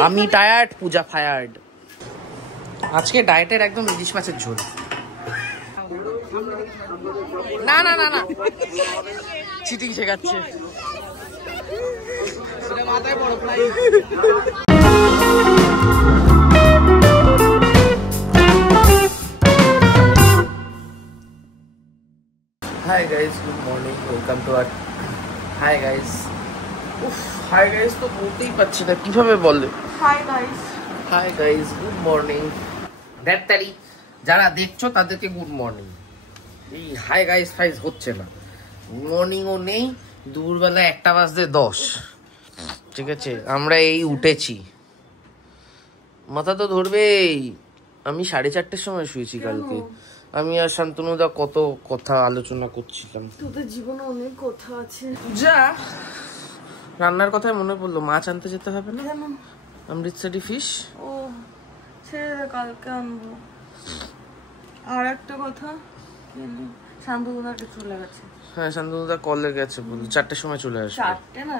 আমি টায়ার্ড, পূজা ফায়ার্ড। আজকে ডায়েটের একদম ইলিশ মাছের ঝোল। না না না না, চিটিং শেখাচ্ছে। মাথায় বড় প্রায়। Hi guys, good morning, welcome to our. Hi guys, উফ, হাই গাইস তো বলতেই পারছি না, কিভাবে বলে hi guys. Hi guys, good morning. দ্যাটতারি যারা দেখছো তাদেরকে গুড মর্নিং। এই হাই গাইস ফাইজ হচ্ছে না, গুড মর্নিংও নেই। দুপুরবেলা 1:10 ঠিক আছে, আমরা এই উঠেছি। মাথা তো ধরবেই। আমি 4:30-র সময় শুয়েছি কালকে। আমি আর শান্তনুদা কত কথা আলোচনা করছিলাম। তোদের জীবনে অনেক কথা আছে। যা রান্নার কথায় মনে পড়লো, মাছ আনতে যেতে হবে না? অমৃতসরি ফিশ। ও ছেড়ে কালকে আনবো। আর একটা কথা, শান্তনুদাকে চলে গেছে। হ্যাঁ, শান্তনুদা কলে গেছে, বলে 4টের সময় চলে আসবে। 4টে না,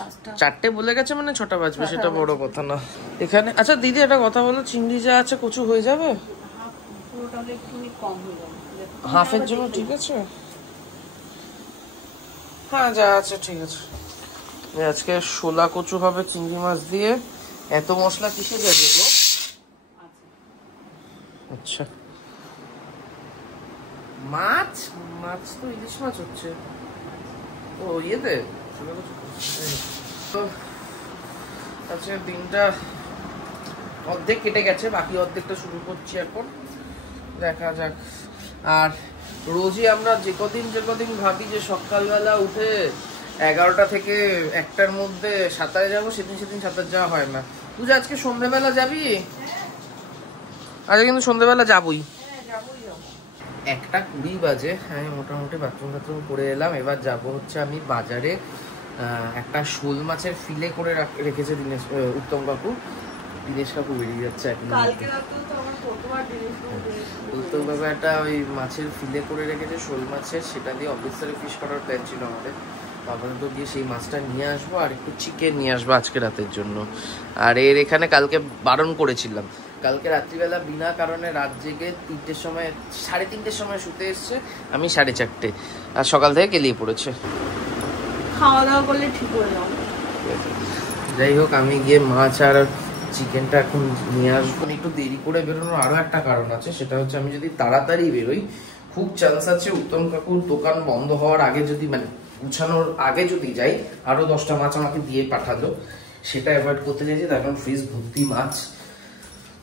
5টা। 4টে বলে গেছে মানে 6টা বাজবে, সেটা বড় কথা না। এখানে আচ্ছা দিদি একটা কথা বলো, চিংড়ি যা আছে কচু হয়ে যাবে? হাফের জন্য ঠিক আছে? হ্যাঁ যা আছে ঠিক আছে। আজকে শোলা কচু হবে চিংড়ি মাছ দিয়ে। এত মশলা কিসে যাবে গো? আচ্ছা, মাছ মাছ তো ইলিশ মাছ হচ্ছে। ও ইয়েতে তো আজকে দিনটা অর্ধেক কেটে গেছে, বাকি অর্ধেকটা শুরু করছি এখন, দেখা যাক। আর রোজই আমরা যে কদিন ভাবি যে সকালবেলা উঠে 11টা থেকে 1টার মধ্যে সাঁতারে যাবো, সেদিন সাঁতার যাওয়া হয় না। তুই আজকে সন্ধ্যেবেলা যাবি? আজকে কিন্তু সন্ধ্যেবেলা যাবই। 1:20 বাজে। আমি মোটামুটি বাথরুম করে এলাম। এবার যাব হচ্ছে আমি বাজারে। একটা শোল মাছের ফিলে করে রেখেছে উত্তম কাকু। দিনেশ কাকু বেরিয়ে যাচ্ছে এখন। উত্তম কাকু একটা ওই মাছের ফিলে করে রেখেছে শোল মাছের, সেটা দিয়ে অমৃতসরে ফিশ করার প্ল্যান ছিল আমাদের। আপাতত গিয়ে সেই মাছটা নিয়ে আসবো, আর একটু চিকেন নিয়ে আসবো আজকে রাতের জন্য। আর এর এখানে কালকে বারণ করেছিলাম, কালকে রাত্রিবেলা বিনা কারণে রাত জেগে 3টের সময় 3:30-র সময় শুতে এসছে, আমি 4:30, আর সকাল থেকে কেলিয়ে পড়েছে। খাওয়া দাওয়া করলে ঠিক হয়ে যাবে। যাই হোক, আমি গিয়ে মাছ আর চিকেনটা এখন নিয়ে আসবো। একটু দেরি করে বেরোনোর আরো একটা কারণ আছে, সেটা হচ্ছে আমি যদি তাড়াতাড়ি বেরোই, খুব চান্স আছে উত্তম কাকুর দোকান বন্ধ হওয়ার আগে, যদি মানে গুছানোর আগে যদি যাই, আরো 10টা মাছ আমাকে দিয়ে পাঠালো। সেটা অ্যাভয়েড করতে চাইছি, তার কারণ ফ্রিজ ভর্তি মাছ,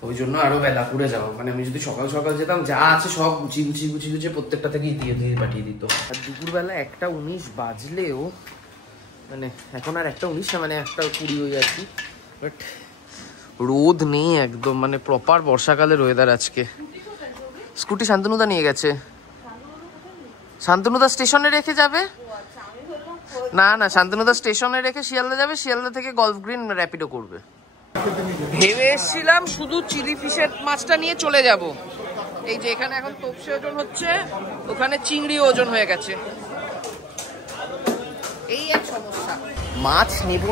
ওই জন্য আরো বেলা করে যাবো। মানে আমি যদি সকাল যেতাম, যা আছে সব গুছিয়ে প্রত্যেকটা থেকেই দিয়ে পাঠিয়ে দিত। আর দুপুরবেলা 1:19 বাজলেও, মানে এখন আর 1:19 না, মানে 1:20 হয়ে যাচ্ছি, বাট রোদ নেই একদম, মানে প্রপার বর্ষাকালের ওয়েদার আজকে। স্কুটি শান্তনুদা নিয়ে গেছে। শান্তনুদা স্টেশনে রেখে যাবে। না না, শান্তনুদা স্টেশনে রেখে শিয়ালদা যাবে, শিয়ালদা থেকে গলফ গ্রিন র্যাপিডো করবে। ভেবে এসেছিলাম শুধু চিলি ফিশের মাছটা নিয়ে চলে যাব। এই যে এখানে এখন তোপসে ওজন হচ্ছে, ওখানে চিংড়ি ওজন হয়ে গেছে। এই এক সমস্যা, মাছ নেব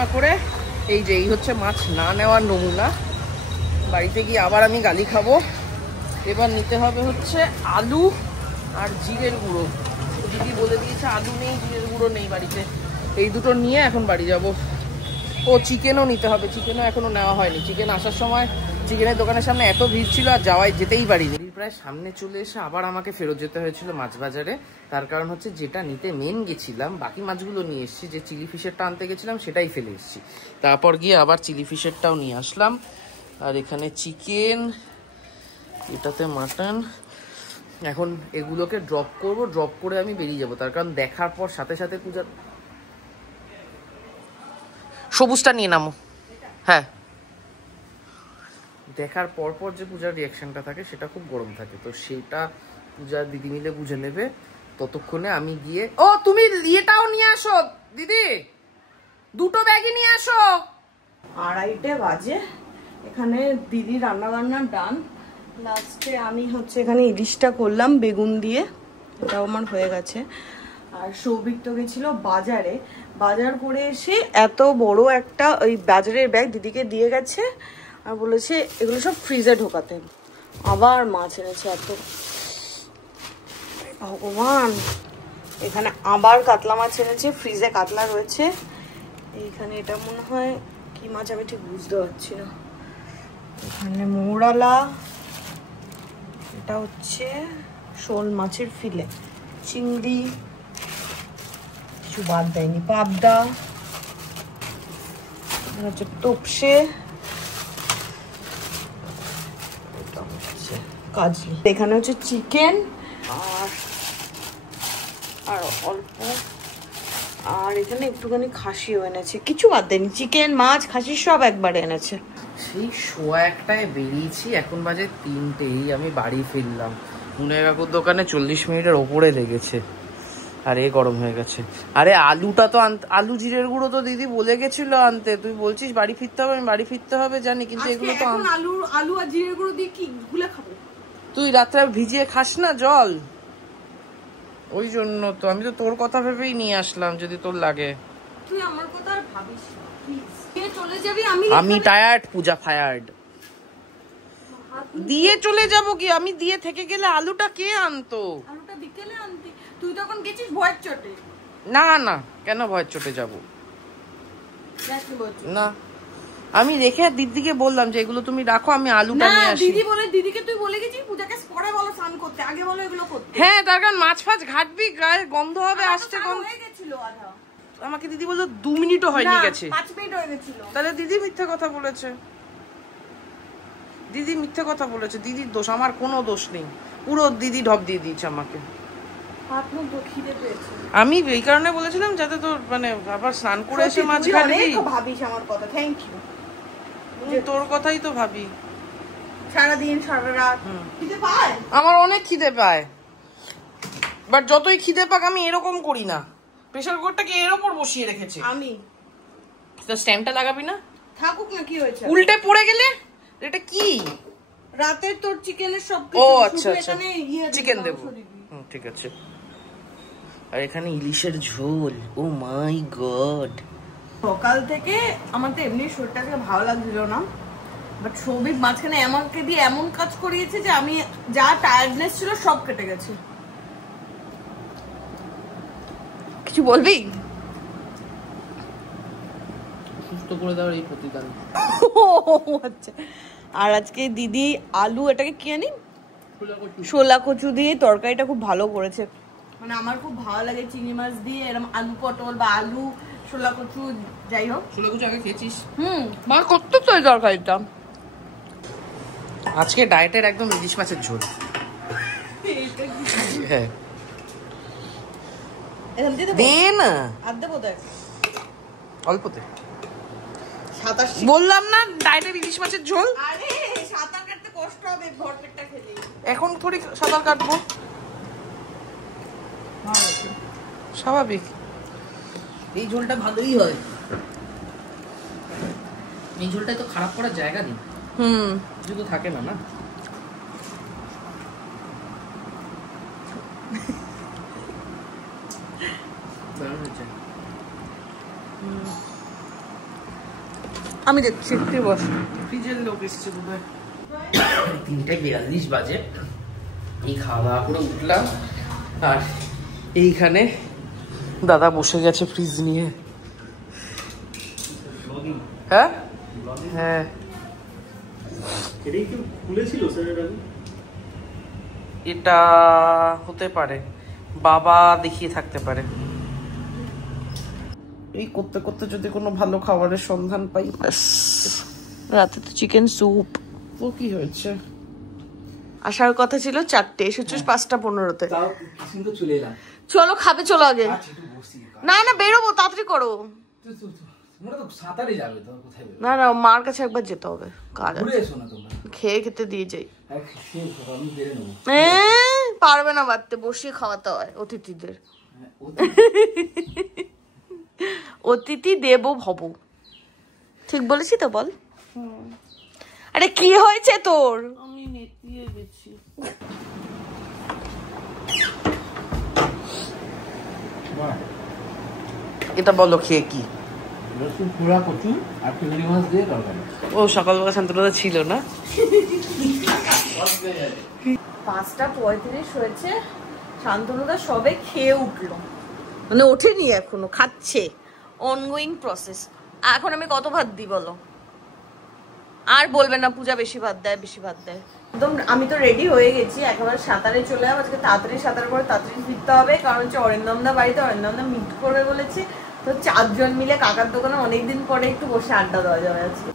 না করে এই যে এই হচ্ছে মাছ না নেওয়ার নমুনা। বাড়িতে গিয়ে আবার আমি গালি খাবো। এবার নিতে হবে হচ্ছে আলু আর জিরের গুঁড়ো। দিদি বলে দিয়েছে আলু নেই, জিরের গুঁড়ো নেই বাড়িতে, এই দুটো নিয়ে এখন বাড়ি যাব। ও চিকেনও নিতে হবে, চিকেনও এখনো নেওয়া হয়নি। চিকেন আসার সময় চিকেনের দোকানের সামনে এত ভিড় ছিল, আর যেতেই পারিনি। প্রায় সামনে চলে এসে আবার আমাকে ফেরত যেতে হয়েছিল মাছ বাজারে। তার কারণ হচ্ছে যেটা নিতে মেন গেছিলাম, বাকি মাছগুলো নিয়ে এসেছি, যে চিলি ফিশেরটা আনতে গেছিলাম সেটাই ফেলে এসেছি। তারপর গিয়ে আবার চিলি ফিশেরটাও নিয়ে আসলাম। আর এখানে চিকেন, এটাতে মাটন। এখন এগুলোকে ড্রপ করে আমি বেরিয়ে যাবো। তার কারণ দেখার পর সাথে পূজার সবুজটা নিয়ে নামো। হ্যাঁ, দেখার পর যে পূজার রিয়াকশনটা থাকে সেটা খুব গরম থাকে, তো সেটা পূজার দিদি মিলে বুঝে নেবে। ততক্ষণে আমি গিয়ে, ও তুমি ইয়েটাও নিয়ে আসো দিদি, 2টো ব্যাগই নিয়ে আসো। 2:30 বাজে। এখানে দিদি রান্না বান্না ডান। লাস্টে আমি হচ্ছে এখানে ইলিশটা করলাম বেগুন দিয়ে, এটাও আমার হয়ে গেছে। আর সৌভিক তো গেছিল বাজারে, বাজার করে এসে এত বড় একটা ওই বাজারের ব্যাগ দিদিকে দিয়ে গেছে আর বলেছে এগুলো সব ফ্রিজে ঢোকাতে। আবার মাছ এনেছে এত, ভগবান। এখানে আবার কাতলা মাছ এনেছে, ফ্রিজে কাতলা রয়েছে। এইখানে এটা মনে হয় কি মাছ আমি ঠিক বুঝতে পারছি না। এখানে মৌরালা, এটা হচ্ছে শোল মাছের ফিলে, চিংড়ি, কিছু বাদ দেয়নি, পাবদা, হচ্ছে তোপসে, এটা হচ্ছে কাজলি। এখানে হচ্ছে চিকেন আর অল্প, আর এখানে একটুখানি খাসিও এনেছে, কিছু বাদ দেয়নি, চিকেন মাছ খাসি সব একবারে এনেছে। সেই 1:15 বেরিয়েছি, এখন বাজে 3টেই আমি বাড়ি ফিরলাম। মুনে কাকুর দোকানে 40 মিনিটের ওপরে লেগেছে, আর এ গরম হয়ে গেছে। আরে আলুটা তো আলু জিরের গুঁড়ো তো দিদি বলে গেছিল আনতে, তুই বলছিস বাড়ি ফিরতে হবে, আমি বাড়ি ফিরতে হবে জানি, কিন্তু এগুলো তো আলু আর জিরের গুঁড়ো দিয়ে কি গুলে খাবো? তুই রাত্রে ভিজিয়ে খাস না জল, ওই জন্য তো আমি তো তোর কথা ভেবেই নিয়ে আসলাম, যদি তোর লাগে। তুই আমার কথা আর ভাবিস না প্লিজ, চলে যাবি। আমি টায়ার্ড, পূজা ফায়ার্ড। দিয়ে চলে যাব কি? আমি দিয়ে থেকে গেলে আলুটা কে আনতো? আলুটা বিকেলে আনতি, তুই তখন গেছিস ভয়ের চোটে। না না, কেন ভয়ের চোটে যাব? না, আমি রেখে দিদিকে বললাম যে এগুলো তুমি রাখো, আমি আলুটা নিয়ে আসি। দিদিকে তুই বলে গেছিস পূজাকে পরে বলো স্নান করতে, আগে বলো এগুলো করতে। হ্যাঁ, তার কারণ মাছ ফাছ ঘাটবি, গায়ে গন্ধ হবে, আসছে গন্ধ হয়ে গেছিল আধা। আমাকে দিদি বললো 2 মিনিটও হয়নি গেছে, 5 মিনিট হয়ে গেছিল। তাহলে দিদি মিথ্যে কথা বলেছে, দিদি মিথ্যে কথা বলেছে, দিদির দোষ, আমার কোনো দোষ নেই। পুরো দিদি ঢপ দিয়ে দিয়েছে আমাকে। আমি এই কারণে বলেছিলাম যাতে তোর মানে আবার স্নান করে এসে মাছ খাবি। ভাবিস আমার কথা, থ্যাংক ইউ। তোর কথাই তো ভাবি সারাদিন সারা রাত। খিদে পায়? আমার অনেক খিদে পায়, বাট যতই খিদে পাক আমি এরকম করি না। প্রেসার কুকারটাকে এর উপর বসিয়ে রেখেছি আমি, তো স্ট্যান্ডটা লাগাবি না? থাকুক না, কি হয়েছে? উল্টে পড়ে গেলে এটা কি? রাতের তোর চিকেনের সব ও আচ্ছা আচ্ছা, চিকেন দেব, ঠিক আছে। আর এখানে ইলিশের ঝোল, ও মাই গড। সকাল থেকে আমার তো এমনি শরীরটাকে ভালো লাগছিল না, বাট সৌভিক মাঝখানে এমনকে দিয়ে এমন কাজ করিয়েছে যে আমি যা টায়ার্ডনেস ছিল সব কেটে গেছে। কিছু বলবি? সুস্থ করে দেওয়ার এই প্রতিদান। আচ্ছা, আর আজকে দিদি আলু, এটাকে কি আনি, শোলা কচু দিয়ে তরকারিটা খুব ভালো করেছে। মানে আমার খুব ভালো লাগে চিংড়ি মাছ দিয়ে এরকম আলু পটল বা আলু শোলা কচু, যাই হোক। শোলা কচু আগে খেয়েছিস? মা করতো তো এই তরকারিটা। আজকে ডায়েটের একদম ইলিশ মাছের ঝোল। হ্যাঁ দে না, আর দেবো দেখ অল্পতে। বললাম না ডায়েটের ইলিশ মাছের ঝোল। আরে সাঁতার কাটতে কষ্ট হবে ভরপেটটা খেলে। এখন থোড়ি সাঁতার কাটবো, স্বাভাবিক। এই ঝোলটা ভালোই হয়, এই ঝোলটাই তো খারাপ করার জায়গা নেই। কিছু তো থাকে না না। আমি দেখছি, তুই বস। ফ্রিজের লোক এসছে বোধহয়। 3:42 বাজে, এই খাওয়া দাওয়া করে উঠলাম, আর এইখানে দাদা বসে গেছে ফ্রিজ নিয়ে। হ্যাঁ হ্যাঁ, এটা হতে পারে, বাবা দেখিয়ে থাকতে পারে। এই করতে করতে যদি কোনো ভালো খাবারের সন্ধান পাই। রাতে তো চিকেন স্যুপ। ও কি হয়েছে? আসার কথা ছিল 4টে, এসেছিস 5:15-তে। চলে এলাম। চলো খাবে, চলো আগে। না না বেরোবো, তাড়াতাড়ি করো। না না, মার কাছে একবার যেতে হবে, কাজ আছে। খেয়ে খেতে দিয়ে যাই। পারবে না বাড়তে, বসিয়ে খাওয়াতে হয় অতিথিদের। অতিথি দেব ভব, ঠিক বলেছি তো? বল। আরে কি হয়েছে তোর? আমি নেতিয়ে গেছি। এটা বলো খেয়ে কি? রসুন পোড়া কচু আর চিংড়ি মাছ দিয়ে তরকারি। ও সকালবেলা শান্তনুদা ছিল না? 5:35 হয়েছে, শান্তনুদা সবে খেয়ে উঠলো, মানে ওঠেনি এখনো, খাচ্ছে, অনগোয়িং প্রসেস। এখন আমি কত ভাত দিই বলো? আর বলবে না পূজা বেশি ভাত দেয়, বেশি ভাত দেয়। একদম আমি তো রেডি হয়ে গেছি, একেবারে সাঁতারে চলে যাবো। আজকে তাড়াতাড়ি সাঁতার করে তাড়াতাড়ি ফিরতে হবে, কারণ হচ্ছে অরিন্দমদা বাড়িতে, অরিন্দমদা মিট করে বলেছে, তো 4 জন মিলে কাকার দোকানে অনেকদিন পরে একটু বসে আড্ডা দেওয়া যাবে আজকে।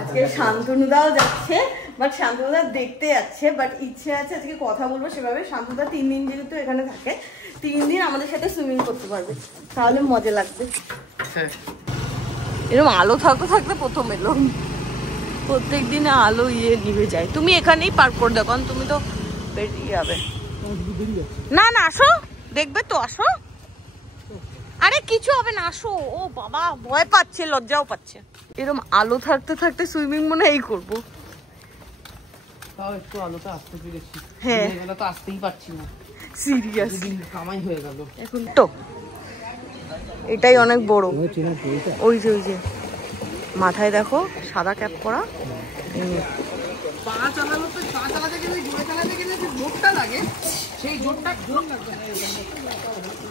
আজকে শান্তনুদাও যাচ্ছে, বাট শান্তনুদা দেখতে যাচ্ছে, বাট ইচ্ছে আছে আজকে কথা বলবো সেভাবে। শান্তনুদা 3 দিন যেহেতু এখানে থাকে, 3 দিন আমাদের সাথে সুইমিং করতে পারবে, তাহলে মজা লাগবে। হ্যাঁ, এরকম আলো থাকতে থাকতে প্রথম এলো, প্রত্যেক দিনে আলো নিভে যায়। তুমি এখানেই পার্ক করে দাও, কারণ তুমি তো বেরিয়ে যাবে। না না আসো, দেখবে তো, আসো। আরে কিছু হবে না, আসো। ও বাবা, ভয় পাচ্ছে, লজ্জাও পাচ্ছে। এরকম আলো থাকতে থাকতে সুইমিং মনে এই করবো। তাও একটু আলোটা আসতে পেরেছি। হ্যাঁ, এটা তো আসতেই পারছি না, সিরিয়াস কামাই হয়ে গেল এখন তো। এটাই অনেক বড়, ওই যে ওই যে মাথায় দেখো সাদা ক্যাপ করা। পা চালাতে গেলে, জোরে চালাতে গেলে যে জোরটা লাগে, সেই জোরটা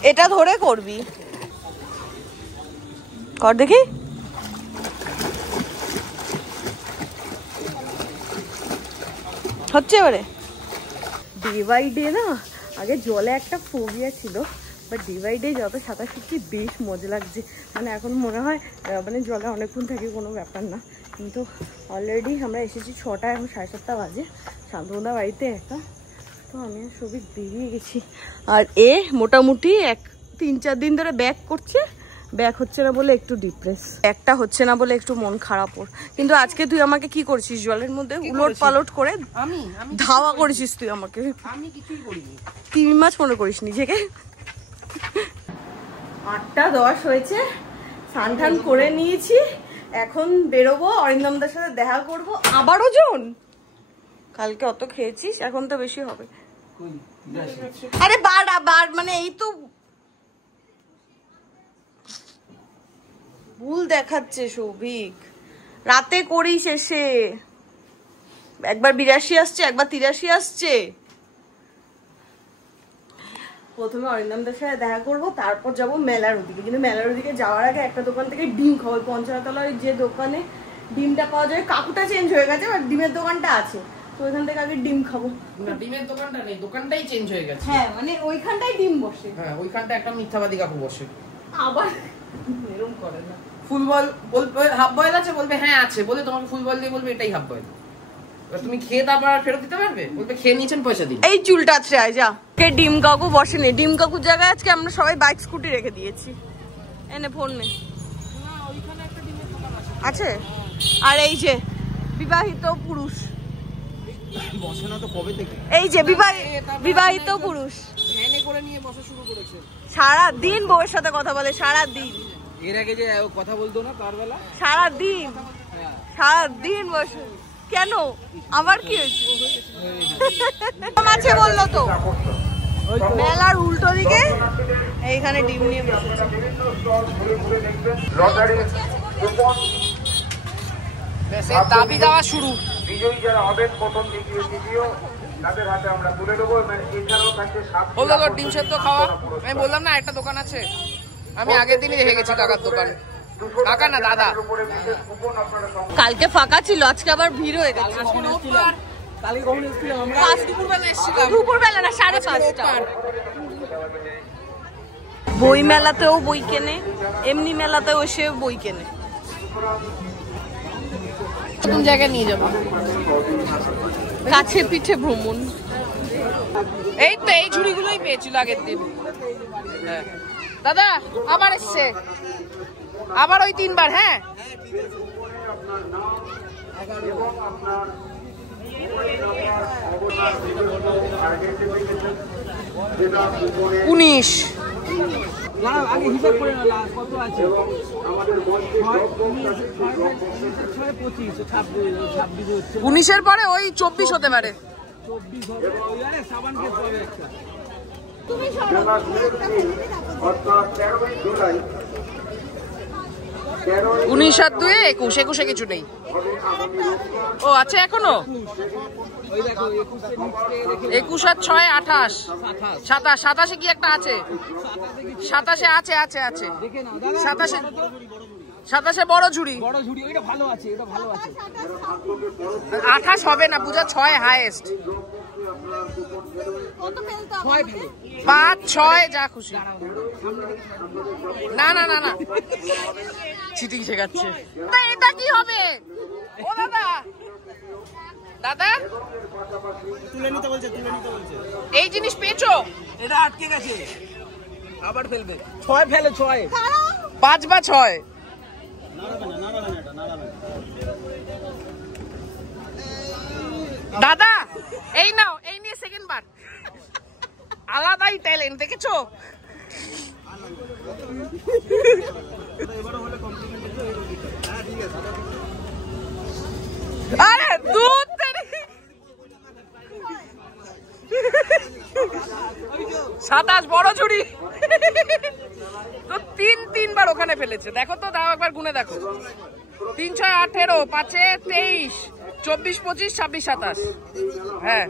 এটা ধরে করবি, কর দেখি। হচ্ছে এবারে। ডে বাই ডে না, আগে জলে একটা ফোবিয়া ছিল, বাট ডে বাই ডে যত সাঁতার শিখছি বেশ মজা লাগছে। মানে এখন মনে হয় মানে জলে অনেকক্ষণ থাকি কোনো ব্যাপার না, কিন্তু অলরেডি আমরা এসেছি 6টা, এখন 7:30 বাজে। শান্তনুদা বাড়িতে একা, তো আমি আর সবিক বেরিয়ে গেছি। আর মোটামুটি 3-4 দিন ধরে ব্যাক করছে, ব্যাক হচ্ছে না বলে একটু ডিপ্রেস, একটা হচ্ছে না বলে একটু মন খারাপ ওর। কিন্তু আজকে তুই আমাকে কি করছিস, জলের মধ্যে উলট পালট করে আমি ধাওয়া করেছিস তুই আমাকে। আমি কিছুই করিনি। তিমি মাছ মনে করিস নিজেকে। 8:10 হয়েছে, স্নান টান করে নিয়েছি, এখন বেরোবো, অরিন্দমদার সাথে দেখা করবো। আবার ওজন? কালকে অত খেয়েছিস, এখন তো বেশি হবে। আরে বার মানে এই তো ভুল দেখাচ্ছে সৌভিক, রাতে করিস এসে। একবার 82 আসছে, একবার 83 আসছে। প্রথমে অরিন্দমদার সাথে দেখা করবো, তারপর যাবো মেলার ওদিকে। কিন্তু মেলার ওদিকে যাওয়ার আগে একটা দোকান থেকে ডিম খাবো। পঞ্চতলার যে দোকানে ডিমটা পাওয়া যায়, কাকুটা চেঞ্জ হয়ে গেছে, বাট ডিমের দোকানটা আছে, তো ওইখান থেকে আগে ডিম খাবো। না, ডিমের দোকানটা নেই, দোকানটাই চেঞ্জ হয়ে গেছে। হ্যাঁ, মানে ওইখানটাই ডিম বসে। হ্যাঁ, ওইখানটা একটা মিথ্যাবাদী কাকু বসে। আবার এরকম করে না। ফুল বল বলবে, হাফ বয়েল আছে, বলবে হ্যাঁ আছে, বলে তোমাকে ফুল বল দিয়ে বলবে এটাই হাফ বয়েল। তুমি খেয়ে তারপর ফেরত দিতে পারবে, বলবে খেয়ে নিয়েছেন পয়সা দিন। এই চুলটা আছে যা, কে ডিম কাকু বসেনি, ডিম কাকুর জায়গায় আজকে আমরা সবাই বাইক স্কুটি রেখে দিয়েছি। এনে ফোন নে, আছে। আর এই যে বিবাহিত পুরুষ বসে না তো কবে থেকে, এই যে বিবাহিত পুরুষ ভ্যানে করে নিয়ে বসা শুরু করেছে। সারা দিন বউয়ের সাথে কথা বলে, সারা দিন। এর আগে যে কথা বলতো না তার বেলা, সারা দিন বসে। কেন, আবার কি হয়েছে? আছে বললো তো, মেলার উল্টো দিকে এইখানে ডিম নিয়ে বসেছে। দাবি দেওয়া শুরু। বিজয়ী যারা হবেন প্রথম দ্বিতীয় তৃতীয় তাদের হাতে আমরা তুলে দেবো। এছাড়াও থাকছে বললো ডিম সেদ্ধ খাওয়া। আমি বললাম না একটা দোকান আছে, আমি আগের দিনই দেখে গেছি কাকার দোকান। কাকা না দাদা। কালকে ফাঁকা ছিল, আজকে আবার ভিড় হয়ে গেছে। দুপুরবেলা না, 5:30। বই মেলাতেও বই কেনে, এমনি মেলাতেও এসে বই কেনে। নতুন জায়গায় নিয়ে যাবো, কাছে পিঠে ভ্রমণ। এই তো এই ঝুড়িগুলোই পেয়েছিল আগের দিন। হ্যাঁ দাদা, আবার এসছে, আবার ওই 3 বার। হ্যাঁ, 19 আগে হিসাব করে না কত আছে। 19-এর পরে ওই 24 হতে পারে। অর্থাৎ 13ই জুলাই 19/2 কিছু নেই। ও আচ্ছা এখনো 21/6 27 কি একটা আছে, 27 আছে 27 বড় ঝুড়ি 28 হবে না পূজা, 6 হাইয়েস্ট, 5 6 যা খুশি। না না না না চিটিং শেখাচ্ছে। এটা কি হবে ও দাদা? দাদা তুলে নিতে বলছে এই জিনিস পেয়েছো? এটা আটকে গেছে, আবার ফেলবে। 6 ফেলে 6 5 বা 6 দাদা এই নাও, এই নিয়ে সেকেন্ড বার। আলাদাই ট্যালেন্ট দেখেছো? আরে দুধ 27 বড় ঝুড়ি তো 3 বার ওখানে ফেলেছে। দেখো তো, দাও একবার গুনে দেখো। 3 6 18 5 23 24 25 26 27। হ্যাঁ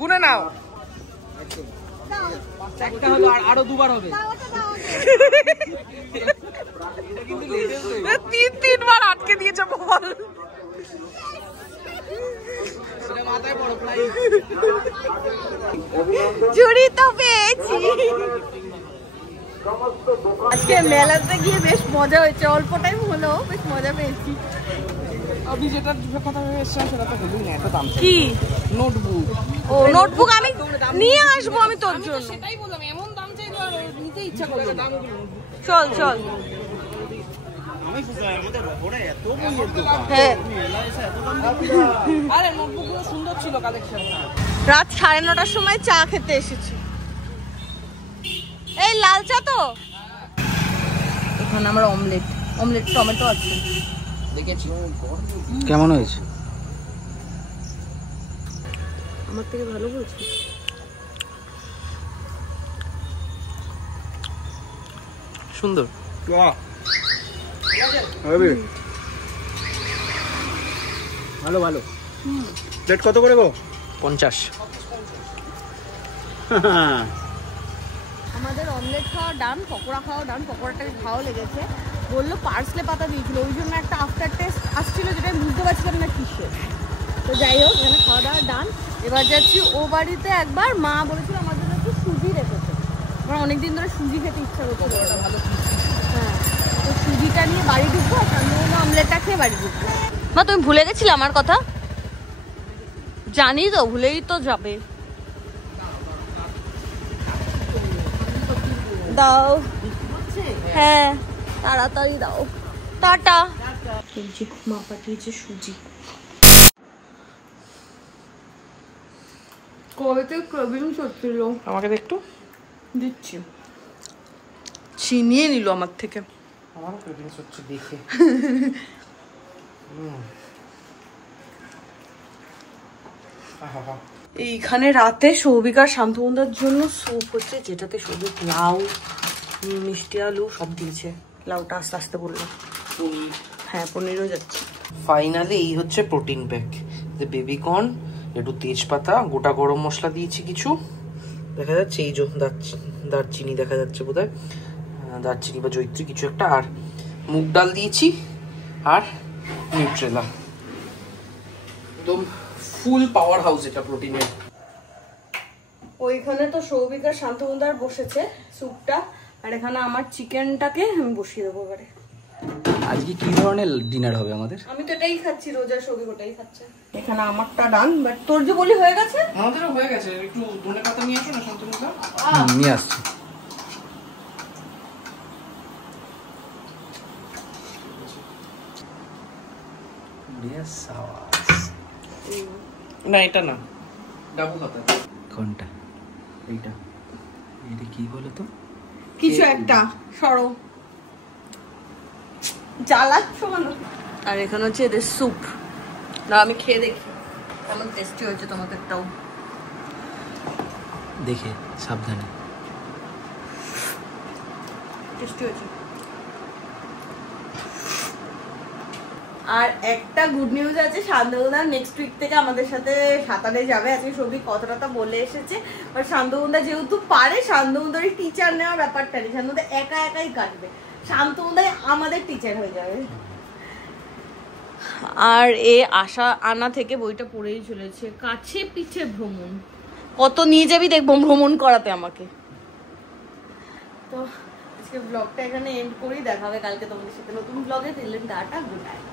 গুনে নাও। একটা হলো, আরো 2 বার হবে। 3 বার আটকে দিয়েছে বল। ঝুড়ি তো পেয়েছি। আজকে মেলাতে গিয়ে বেশ মজা হয়েছে, অল্প টাইম হলো বেশ মজা পেয়েছি। আমি যেটা কথা ভেবেছিলাম সেটা তো হলোই না, এত দাম। কি নোটবুক? ও নোটবুক আমি নিয়ে আসবো আমি তোর জন্য। সেটাই বললাম, এমন দাম চাইলো আর নিতে ইচ্ছা করলো না। চল হ্যাঁ। আরে নোটবুক গুলো সুন্দর ছিল কালেকশন। রাত 9:30টার সময় চা খেতে এসেছি। এই লাল চা তো। এখানে আমার অমলেট টমেটো আছে। দেখেছি কেমন হয়েছে? আমার থেকে ভালো বলছি। সুন্দর। ভালো প্লেট কত করে গো? 50। আমাদের অমলেট খাওয়া ডান, পকোড়া খাওয়া ডান। পকোড়াটাকে খাওয়া লেগেছে, বললো পার্সলে পাতা দিয়েছিল, ওই জন্য একটা আফটার টেস্ট আসছিল যেটা আমি বুঝতে পারছিলাম না কিসের। তো যাই হোক, এখানে খাওয়া দাওয়া ডান। এবার যাচ্ছি ও বাড়িতে। একবার মা বলেছিল আমার জন্য একটু সুজি রেখেছে, আমার অনেকদিন ধরে সুজি খেতে ইচ্ছা করছিল। হ্যাঁ, তো সুজিটা নিয়ে বাড়ি ঢুকবো, আর সামনে হলো অমলেটটা খেয়ে বাড়ি ঢুকবো। মা তুমি ভুলে গেছিলে আমার কথা? জানি তো, ভুলেই তো যাবে। দাও, হ্যাঁ তাড়াতাড়ি দাও। টাটা। মা পাঠিয়েছে সুজি। কবেতে ক্রেভিংস হচ্ছিল। আমাকে একটু দিচ্ছি। ছিনিয়ে নিল আমার থেকে। আমারও ক্রেভিংস হচ্ছে দেখে। এইখানে রাতে সৌভিকার শান্তমন্দার জন্য স্যুপ হচ্ছে, যেটাতে সৌভিক লাউ, মিষ্টি আলু সব দিয়েছে। লাউটা আস্তে আস্তে বললো। হ্যাঁ, পনিরও যাচ্ছে। ফাইনালি এই হচ্ছে প্রোটিন প্যাক। যে বেবিকর্ন, একটু তেজপাতা, গোটা গরম মশলা দিয়েছি কিছু, দেখা যাচ্ছে এই যে দারচিনি দেখা যাচ্ছে বোধহয়, দারচিনি বা জয়িত্রী কিছু একটা, আর মুগ ডাল দিয়েছি, আর নিউট্রেলা। একদম ফুল পাওয়ার হাউস এটা প্রোটিনের। ওইখানে তো সৌভিকার শান্তমন্দার বসেছে স্যুপটা, আর এখানে আমার চিকেনটাকে আমি বসিয়ে দেবো এবারে। আজকে কি ধরনের ডিনার হবে আমাদের? আমি তো এটাই খাচ্ছি, রোজা সৌভিক ওটাই খাচ্ছে। এখানে আমারটা ডান, বাট তোর যে বলি হয়ে গেছে। আমাদেরও হয়ে গেছে। একটু ধনে পাতা নিয়ে আসো না শান্তমুন্দা। নিয়ে আসছি। না এটা না, ডাবু পাতা। কোনটা? এইটা। এটা কি বলো তো? কিছু একটা সরো জ্বালাচ্ছ মানে। আর এখানে হচ্ছে এদের স্যুপ। না আমি খেয়ে দেখি কেমন টেস্টি হয়েছে তোমাদেরটাও। দেখে সাবধানে। টেস্টি হয়েছে। আর একটা গুড নিউজ আছে, শান্তনুদা নেক্সট উইক থেকে আমাদের সাথে সাঁতারে যাবে। আজকে সৌভিক কথাটা বলে এসেছে, বাট শান্তনুদা যেহেতু পারে, শান্তনুদার টিচার নেওয়ার ব্যাপারটা নেই, শান্তনুদা একা একাই কাটবে, শান্তনুদাই আমাদের টিচার হয়ে যাবে। আর এ আশা আনা থেকে বইটা পড়েই চলেছে, কাছে পিছে ভ্রমণ। কত নিয়ে যাবি দেখবো ভ্রমণ করাতে আমাকে। তো আজকে ব্লগটা এখানে এন্ড করি, দেখা হবে কালকে তোমাদের সাথে নতুন ব্লগে। Tata, good night.